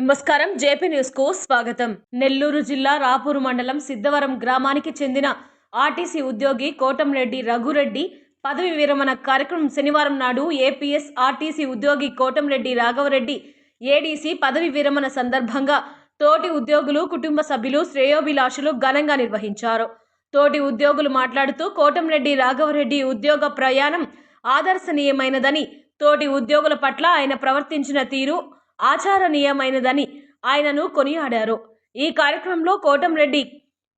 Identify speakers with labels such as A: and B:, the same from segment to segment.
A: నమస్కారం. జేపీ న్యూస్కు స్వాగతం. నెల్లూరు జిల్లా రాపూరు మండలం సిద్ధవరం గ్రామానికి చెందిన ఆర్టీసీ ఉద్యోగి కోటంరెడ్డి రఘురెడ్డి పదవి విరమణ కార్యక్రమం శనివారం నాడు ఏపీఎస్ ఆర్టీసీ ఉద్యోగి కోటంరెడ్డి రాఘవరెడ్డి ఏడీసీ పదవి విరమణ సందర్భంగా తోటి ఉద్యోగులు కుటుంబ సభ్యులు శ్రేయోభిలాషులు ఘనంగా నిర్వహించారు. తోటి ఉద్యోగులు మాట్లాడుతూ కోటంరెడ్డి రాఘవరెడ్డి ఉద్యోగ ప్రయాణం ఆదర్శనీయమైనదని తోటి ఉద్యోగుల పట్ల ఆయన ప్రవర్తించిన తీరు ఆచారనీయమైనదని ఆయనను కొనియాడారు. ఈ కార్యక్రమంలో కోటంరెడ్డి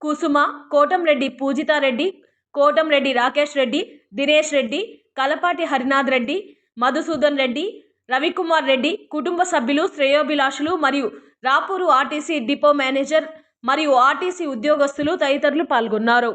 A: కుసుమ కోటంరెడ్డి పూజితారెడ్డి కోటంరెడ్డి రాకేష్ రెడ్డి దినేష్ రెడ్డి కలపాటి హరినాథ్ రెడ్డి మధుసూదన్ రెడ్డి రవికుమార్ రెడ్డి కుటుంబ సభ్యులు శ్రేయోభిలాషులు మరియు రాపూరు ఆర్టీసీ డిపో మేనేజర్ మరియు ఆర్టీసీ ఉద్యోగస్తులు తదితరులు పాల్గొన్నారు.